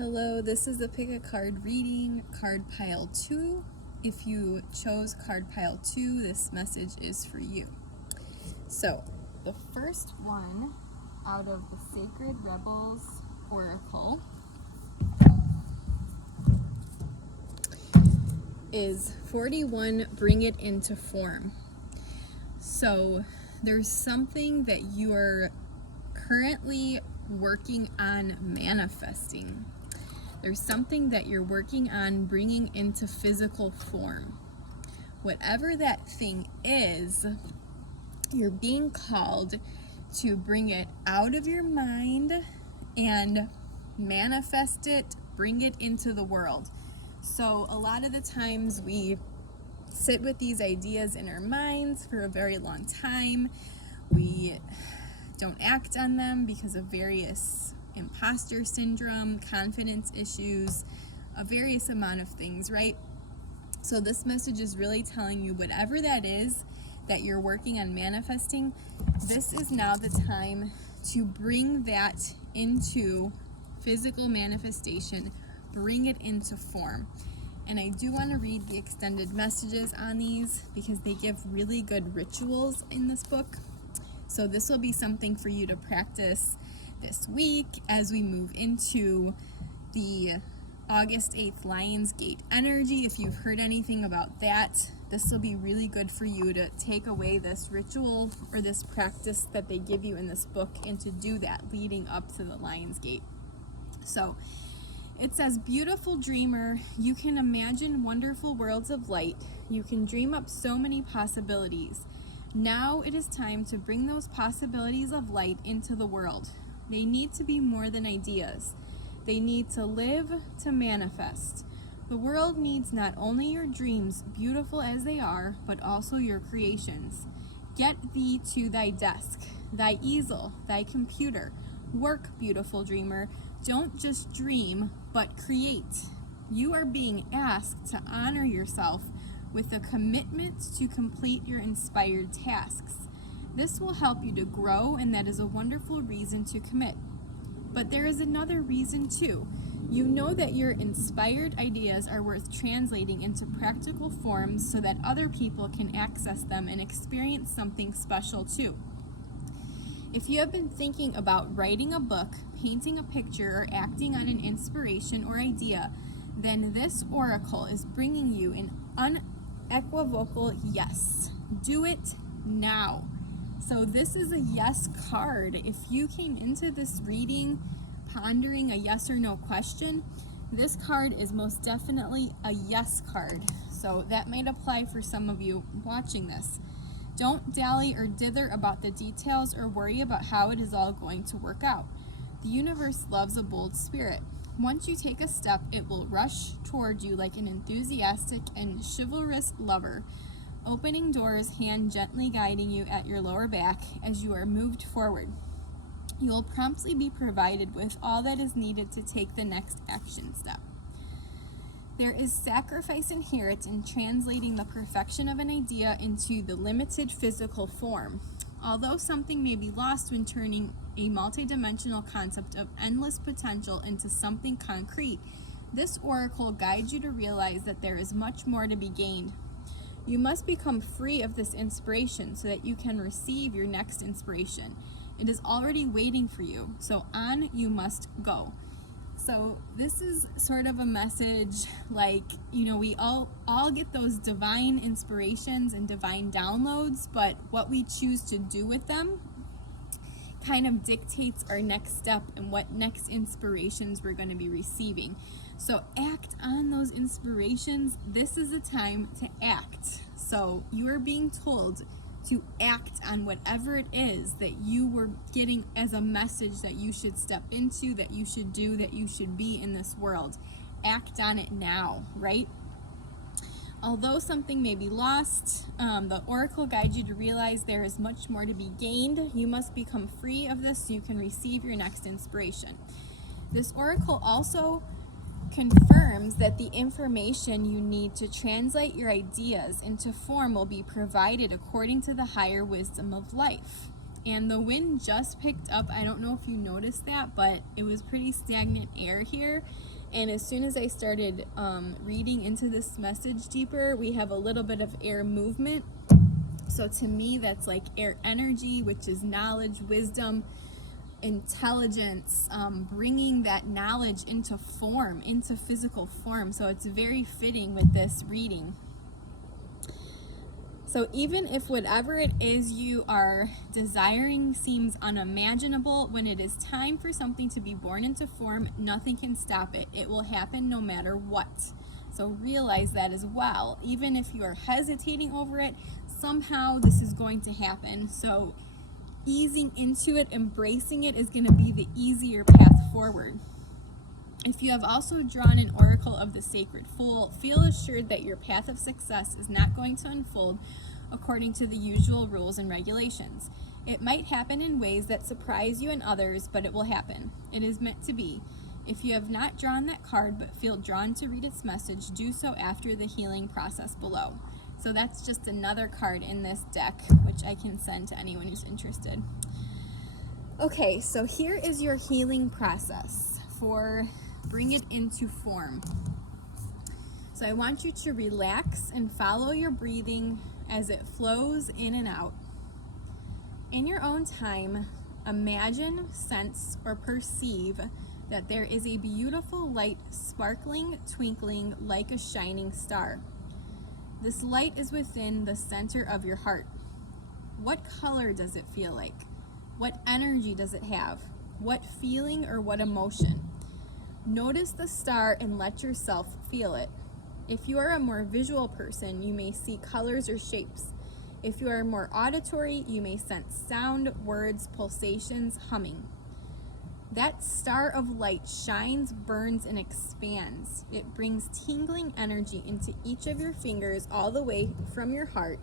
Hello, this is the Pick a Card reading, card pile 2. If you chose card pile 2, this message is for you. So, the first one out of the Sacred Rebels Oracle is 41, Bring It Into Form. So, there's something that you are currently working on manifesting. There's something that you're working on bringing into physical form. Whatever that thing is, you're being called to bring it out of your mind and manifest it, bring it into the world. So a lot of the times we sit with these ideas in our minds for a very long time. We don't act on them because of various imposter syndrome, confidence issues, a various amount of things, right? So this message is really telling you whatever that is that you're working on manifesting, this is now the time to bring that into physical manifestation, bring it into form. And I do want to read the extended messages on these because they give really good rituals in this book. So this will be something for you to practice this week as we move into the August 8th Lionsgate energy. If you've heard anything about that, this will be really good for you to take away this ritual or this practice that they give you in this book and to do that leading up to the Lionsgate. So it says, beautiful dreamer, you can imagine wonderful worlds of light. You can dream up so many possibilities. Now it is time to bring those possibilities of light into the world. They need to be more than ideas. They need to live to manifest. The world needs not only your dreams, beautiful as they are, but also your creations. Get thee to thy desk, thy easel, thy computer. Work, beautiful dreamer. Don't just dream, but create. You are being asked to honor yourself with a commitment to complete your inspired tasks. This will help you to grow, and that is a wonderful reason to commit. But there is another reason too. You know that your inspired ideas are worth translating into practical forms so that other people can access them and experience something special too. If you have been thinking about writing a book, painting a picture, or acting on an inspiration or idea, then this oracle is bringing you an unequivocal yes. Do it now. So this is a yes card. If you came into this reading pondering a yes or no question, this card is most definitely a yes card. So that might apply for some of you watching this. Don't dally or dither about the details or worry about how it is all going to work out. The universe loves a bold spirit. Once you take a step, it will rush toward you like an enthusiastic and chivalrous lover, opening doors, hand gently guiding you at your lower back as you are moved forward. You will promptly be provided with all that is needed to take the next action step. There is sacrifice inherent in translating the perfection of an idea into the limited physical form. Although something may be lost when turning a multidimensional concept of endless potential into something concrete, this oracle guides you to realize that there is much more to be gained. You must become free of this inspiration so that you can receive your next inspiration. It is already waiting for you, so on you must go. So this is sort of a message like, we all get those divine inspirations and divine downloads, but what we choose to do with them kind of dictates our next step and what next inspirations we're going to be receiving. So act on those inspirations. This is the time to act. So you are being told to act on whatever it is that you were getting as a message that you should step into, that you should do, that you should be in this world. Act on it now, right? Although something may be lost, the oracle guides you to realize there is much more to be gained. You must become free of this so you can receive your next inspiration. This oracle also confirms that the information you need to translate your ideas into form will be provided according to the higher wisdom of life. And the wind just picked up. I don't know if you noticed that, but it was pretty stagnant air here. And as soon as I started reading into this message deeper, we have a little bit of air movement. So to me, that's like air energy, which is knowledge, wisdom, intelligence, bringing that knowledge into form, into physical form. So it's very fitting with this reading. So even if whatever it is you are desiring seems unimaginable, when it is time for something to be born into form, nothing can stop it. It will happen no matter what. So realize that as well. Even if you are hesitating over it, somehow this is going to happen. So easing into it, embracing it is going to be the easier path forward. If you have also drawn an oracle of the sacred fool, feel assured that your path of success is not going to unfold according to the usual rules and regulations. It might happen in ways that surprise you and others, but it will happen. It is meant to be. If you have not drawn that card but feel drawn to read its message, do so after the healing process below. So that's just another card in this deck, which I can send to anyone who's interested. Okay, so here is your healing process for bring it into form. So I want you to relax and follow your breathing as it flows in and out. In your own time, imagine, sense, or perceive that there is a beautiful light sparkling, twinkling like a shining star. This light is within the center of your heart. What color does it feel like? What energy does it have? What feeling or what emotion? Notice the star and let yourself feel it. If you are a more visual person, you may see colors or shapes. If you are more auditory, you may sense sound, words, pulsations, humming. That star of light shines, burns, and expands. It brings tingling energy into each of your fingers, all the way from your heart,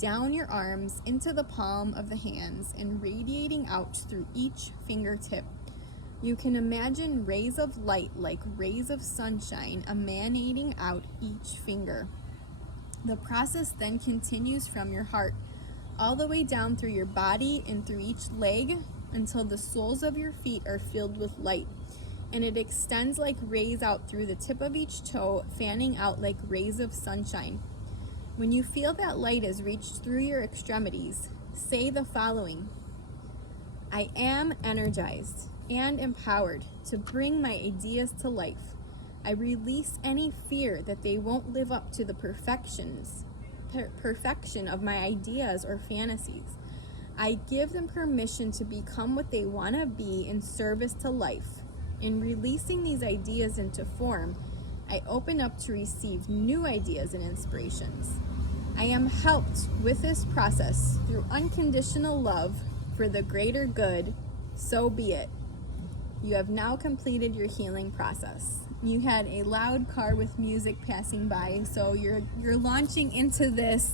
down your arms, into the palm of the hands, and radiating out through each fingertip. You can imagine rays of light like rays of sunshine emanating out each finger. The process then continues from your heart, all the way down through your body and through each leg until the soles of your feet are filled with light. And it extends like rays out through the tip of each toe, fanning out like rays of sunshine. When you feel that light has reached through your extremities, say the following: I am energized and empowered to bring my ideas to life. I release any fear that they won't live up to the perfection of my ideas or fantasies. I give them permission to become what they want to be in service to life. In releasing these ideas into form, I open up to receive new ideas and inspirations. I am helped with this process through unconditional love for the greater good. So be it. You have now completed your healing process. You had a loud car with music passing by, so you're launching into this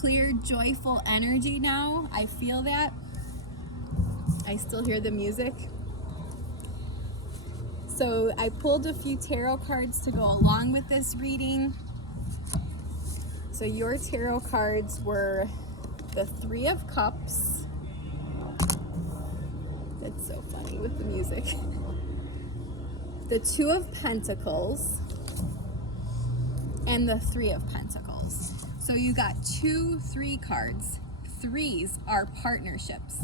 clear, joyful energy now. I feel that. I still hear the music. So I pulled a few tarot cards to go along with this reading. So your tarot cards were the Three of Cups. That's so funny with the music. The Two of Pentacles and the Three of Pentacles. So you got 2 3 cards. Threes are partnerships.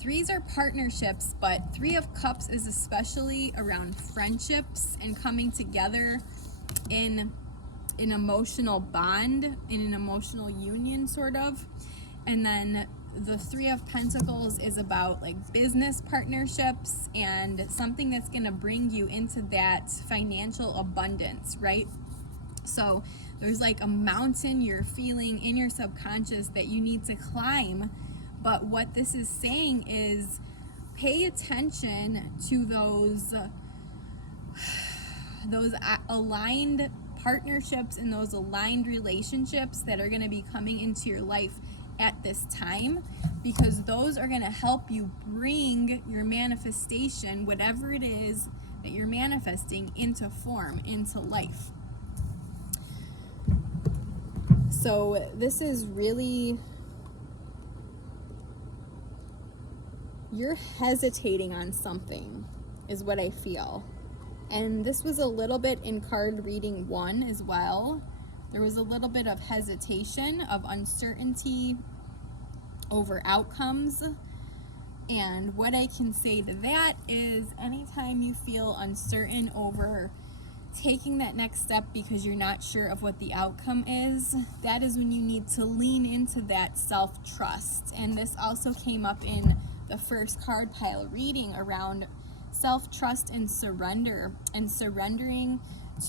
Threes are partnerships, but Three of Cups is especially around friendships and coming together in an emotional bond, in an emotional union, sort of. And then the Three of Pentacles is about like business partnerships and something that's going to bring you into that financial abundance, right? So there's like a mountain you're feeling in your subconscious that you need to climb. But what this is saying is pay attention to those aligned partnerships and those aligned relationships that are going to be coming into your life at this time, because those are going to help you bring your manifestation, whatever it is that you're manifesting, into form, into life. So this is really you're hesitating on something, is what I feel. And this was a little bit in card reading 1 as well. There was a little bit of hesitation, of uncertainty over outcomes. And what I can say to that is, anytime you feel uncertain over taking that next step because you're not sure of what the outcome is, that is when you need to lean into that self-trust. And this also came up in the first card pile reading around self-trust and surrender, and surrendering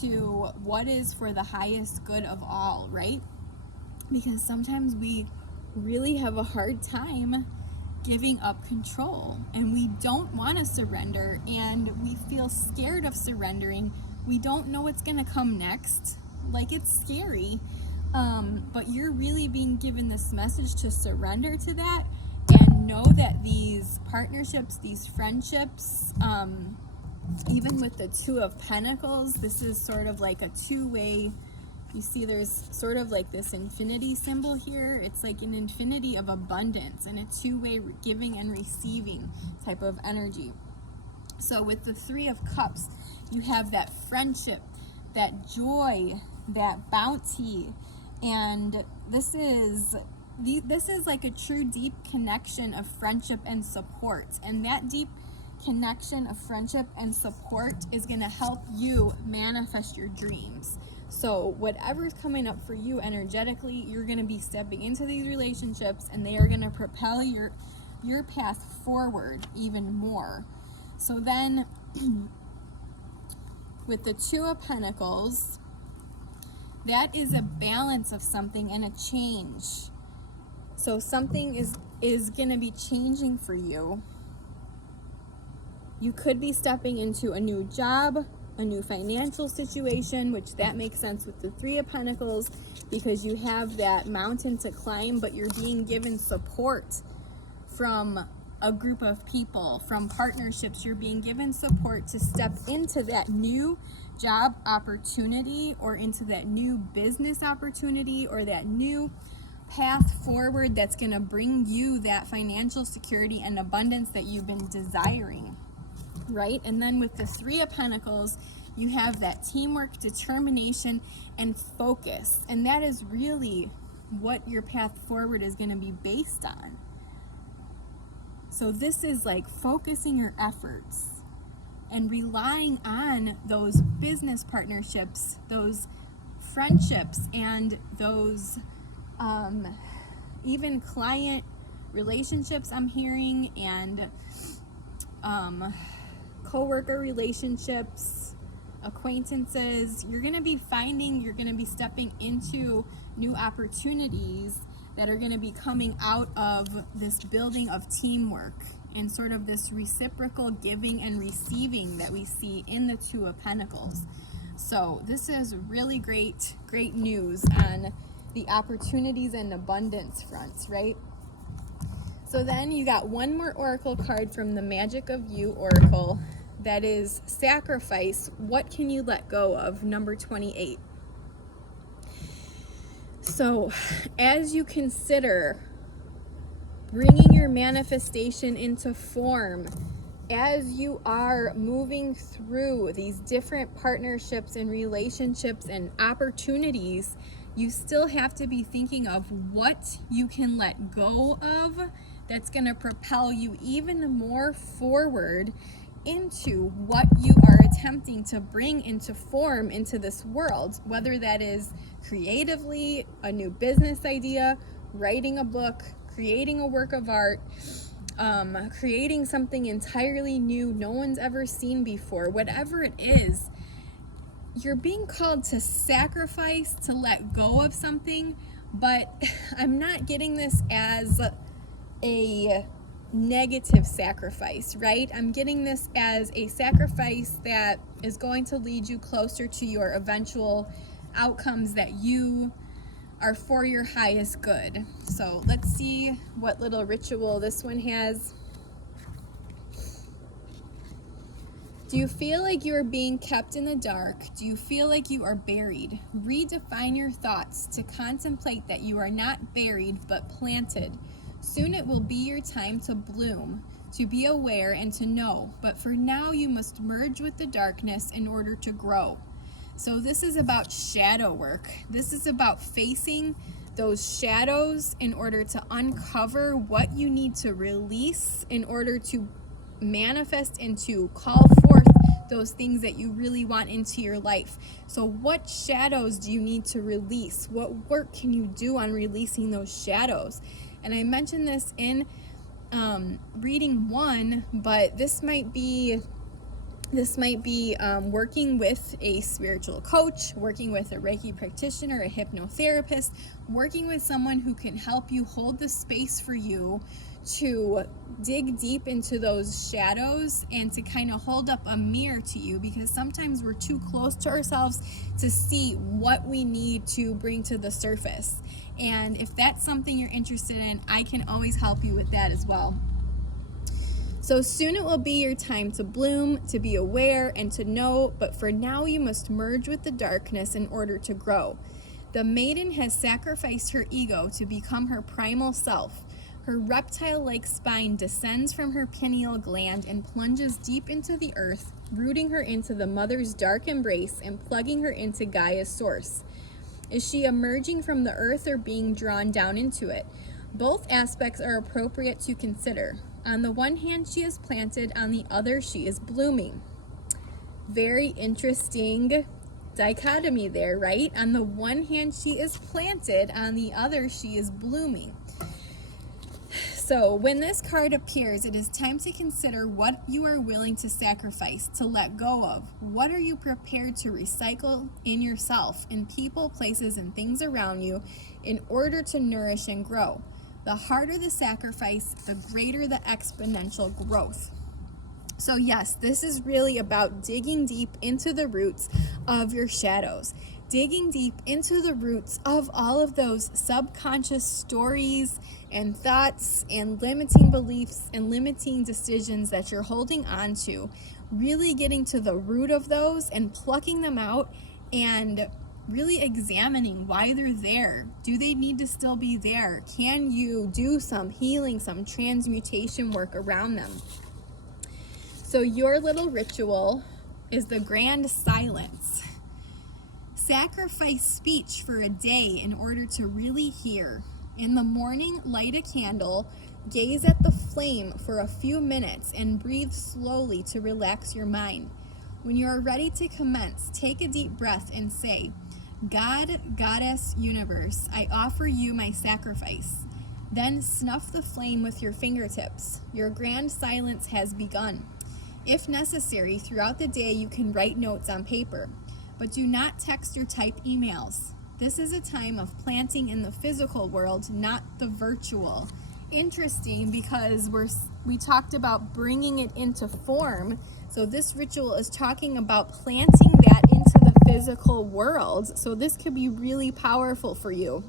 to what is for the highest good of all, right? Because sometimes we really have a hard time giving up control, and we don't want to surrender, and we feel scared of surrendering. We don't know what's going to come next. Like, it's scary, but you're really being given this message to surrender to that, and know that these partnerships, these friendships, even with the Two of Pentacles, this is sort of like a two-way. You see there's sort of like this infinity symbol here. It's like an infinity of abundance and a two-way giving and receiving type of energy. So with the Three of Cups, you have that friendship, that joy, that bounty, and this is like a true deep connection of friendship and support. And that deep connection of friendship and support is going to help you manifest your dreams. So whatever's coming up for you energetically, you're going to be stepping into these relationships, and they are going to propel your path forward even more. So then with the Two of Pentacles, that is a balance of something and a change. So something is going to be changing for you. You could be stepping into a new job, a new financial situation, which that makes sense with the Three of Pentacles, because you have that mountain to climb, but you're being given support from a group of people, from partnerships. You're being given support to step into that new job opportunity, or into that new business opportunity, or that new path forward that's going to bring you that financial security and abundance that you've been desiring, right? And then with the Three of Pentacles, you have that teamwork, determination, and focus. And that is really what your path forward is going to be based on. So this is like focusing your efforts and relying on those business partnerships, those friendships, and those even client relationships I'm hearing, and co-worker relationships, acquaintances. You're going to be stepping into new opportunities that are going to be coming out of this building of teamwork and sort of this reciprocal giving and receiving that we see in the Two of Pentacles. So this is really great news on the opportunities and abundance fronts, right? So then you got one more oracle card from the Magic of You Oracle. That is sacrifice. What can you let go of? Number 28. So as you consider bringing your manifestation into form, as you are moving through these different partnerships and relationships and opportunities, you still have to be thinking of what you can let go of that's going to propel you even more forward into what you are attempting to bring into form into this world, whether that is creatively, a new business idea, writing a book, creating a work of art, creating something entirely new no one's ever seen before. Whatever it is, you're being called to sacrifice, to let go of something, but I'm not getting this as a negative sacrifice, right? I'm getting this as a sacrifice that is going to lead you closer to your eventual outcomes that you are for your highest good. So let's see what little ritual this one has. Do you feel like you are being kept in the dark? Do you feel like you are buried? Redefine your thoughts to contemplate that you are not buried but planted. Soon it will be your time to bloom. to be aware and to know, but for now you must merge with the darkness in order to grow. So this is about shadow work. This is about facing those shadows in order to uncover what you need to release in order to manifest and to call forth those things that you really want into your life. So what shadows do you need to release? What work can you do on releasing those shadows? And I mentioned this in reading 1, but this might be working with a spiritual coach, working with a Reiki practitioner, a hypnotherapist, working with someone who can help you hold the space for you to dig deep into those shadows and to kind of hold up a mirror to you, because sometimes we're too close to ourselves to see what we need to bring to the surface. And if that's something you're interested in, I can always help you with that as well. So soon it will be your time to bloom, to be aware, and to know, but for now you must merge with the darkness in order to grow. The maiden has sacrificed her ego to become her primal self. Her reptile-like spine descends from her pineal gland and plunges deep into the earth, rooting her into the mother's dark embrace and plugging her into Gaia's source. Is she emerging from the earth or being drawn down into it? Both aspects are appropriate to consider. On the one hand, she is planted, on the other, she is blooming. Very interesting dichotomy there, right? On the one hand, she is planted, on the other, she is blooming. So when this card appears, it is time to consider what you are willing to sacrifice, to let go of. What are you prepared to recycle in yourself, in people, places, and things around you in order to nourish and grow? The harder the sacrifice, the greater the exponential growth. So yes, this is really about digging deep into the roots of your shadows, digging deep into the roots of all of those subconscious stories and thoughts and limiting beliefs and limiting decisions that you're holding on to, really getting to the root of those and plucking them out and really examining why they're there. Do they need to still be there? Can you do some healing, some transmutation work around them? So your little ritual is the grand silence. Sacrifice speech for a day in order to really hear. In the morning, light a candle, gaze at the flame for a few minutes, and breathe slowly to relax your mind. When you are ready to commence, take a deep breath and say, God, Goddess, Universe, I offer you my sacrifice. Then snuff the flame with your fingertips. Your grand silence has begun. If necessary, throughout the day you can write notes on paper, but do not text or type emails. This is a time of planting in the physical world, not the virtual. Interesting, because we talked about bringing it into form. So this ritual is talking about planting that into the physical world. So this could be really powerful for you.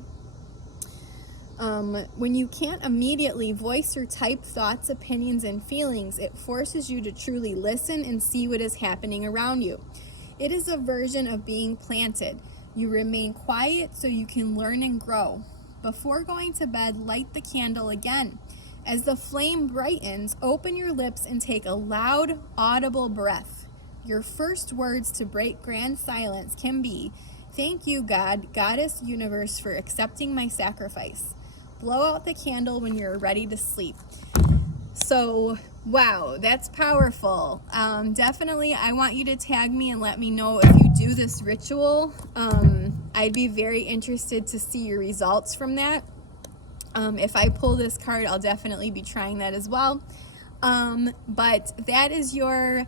When you can't immediately voice or type thoughts, opinions, and feelings, it forces you to truly listen and see what is happening around you. It is a version of being planted. You remain quiet so you can learn and grow. Before going to bed, light the candle again. As the flame brightens, open your lips and take a loud, audible breath. Your first words to break grand silence can be, "Thank you, God, Goddess, Universe, for accepting my sacrifice." Blow out the candle when you're ready to sleep. So, wow, that's powerful. Definitely, I want you to tag me and let me know if you do this ritual. I'd be very interested to see your results from that. If I pull this card, I'll definitely be trying that as well. But that is your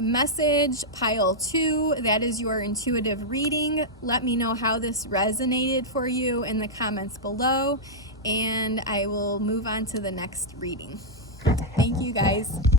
message, pile 2. That is your intuitive reading. Let me know how this resonated for you in the comments below, and I will move on to the next reading. Thank you, guys.